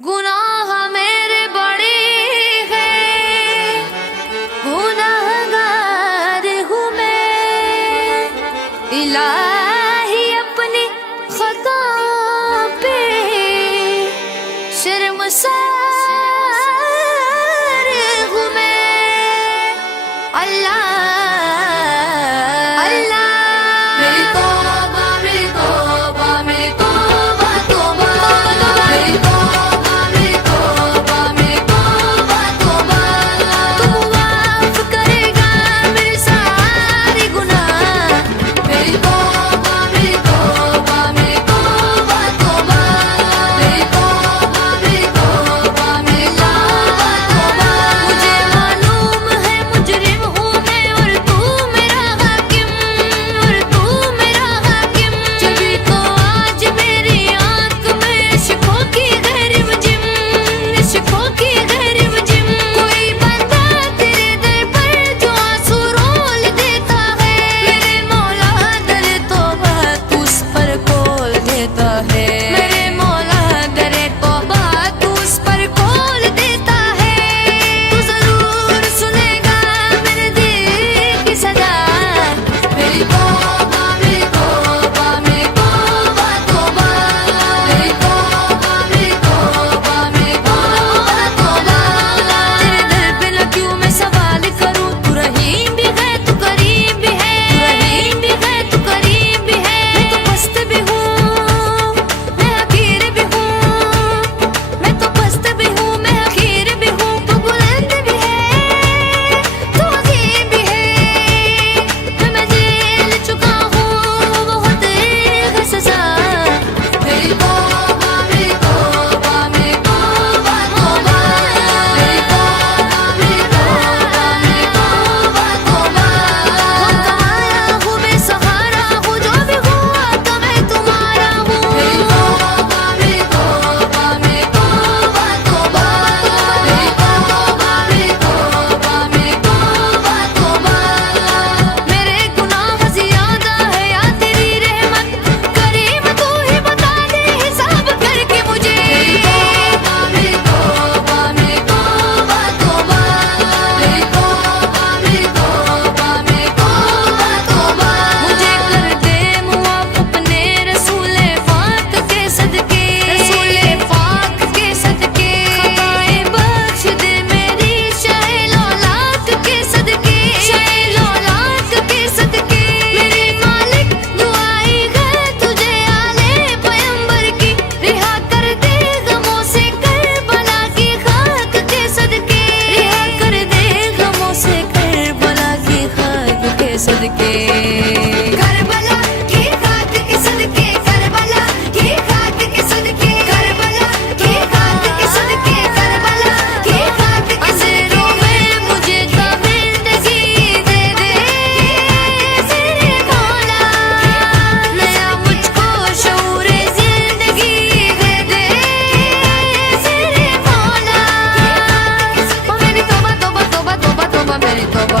गुनाह मेरे बड़े हैं, गुनाहगार हूँ मैं। इलाही अपनी खता पे शर्मसार हूँ मैं। अल्लाह अल्लाह मेरी तौबा मेरी तौबा मेरी तौबा तौबा मेरी तौबा मेरी तौबा मेरी तौबा तौबा। तू माफ करेगा मेरे सारे गुनाह। मेरी तौबा मेरी तौबा मेरी तौबा तौबा मेरी तौबा मेरी तौबा मेरी तौबा तौबा। मुझे मालूम है मुजरिम हूँ मैं और तू मेरा हाकिम, और तू मेरा हाकिम। जभी तो आज मेरी आंख में इश्कों की गहरिम जिम, इश्कों की गहरिम जिम। कोई बंदा तेरे दर पर जो आंसू रोल देता है, मेरे मौला दर तौबा तू उस पर खोल देता है। मेरे मौला दर तौबा तू उस पर खोल देता है। तू जरूर सुनेगा मेरे दिल की सदा। मेरी तौबा मेरी तौबा मेरी तौबा तौबा मेरी तौबा मेरी तौबा मेरी तौबा तौबा। तेरे दर पे न क्यों मैं सवाल करूं, तू रहीम भी है तू करीम भी है, तू रहीम भी है तू करीम भी है। मैं तो पस्त भी हूँ मैं हकीर भी हूँ, मैं तो पस्त भी हूँ मैं हकीर भी हूँ। तू बुलंद भी है तू अजीम भी है। मैं झेल चुका हूँ बहुत सजा। मेरी तौबा मेरी तौबा मेरी तौबा तौबा मेरी तौबा मेरी तौबा मेरी तौबा तौबा। हम कमाया हूँ मैं सहारा हूँ, जो भी हुआ तो मैं तुम्हारा हूँ। मेरी तौबा मेरी तौबा मेरी तौबा तौबा मेरी तौबा मेरी तौबा मेरी तौबा तौबा। मेरे गुनाह ज़्यादा है या तेरी रहमत करीम, तू ही बता दे हिसाब करके मुझे। मेरी तौबा मेरी तौबा मेरी तौबा तौबा मेरी तौबा मेरी तौबा मेरी तौबा तौबा। मुझे कर दे मुआफ़ अपने रसूले पाक के सदके, रसूले पाक के सदके। खताएं बख्श दे मेरी शाहे लौलाद के सदके, शाहे लौलाद के सदके। मेरे मालिक दुआई है तुझे आले पैगंबर की, रिहा कर दे गमों से करबला की खाक के सदके, रिहा कर दे गमों से करबला की खाक के सदके। करबला की खाक के सदके, करबला की खाक के सदके, करबला की खाक के सदके, करबला की खाक के सदके। में मुझे तबींदगी दे दे मेरे मौला, नया मुझको शऊर जिंदगी दे दे मेरे मौला। मेरी तौबा तौबा तौबा तौबा तौबा मेरी तौबा।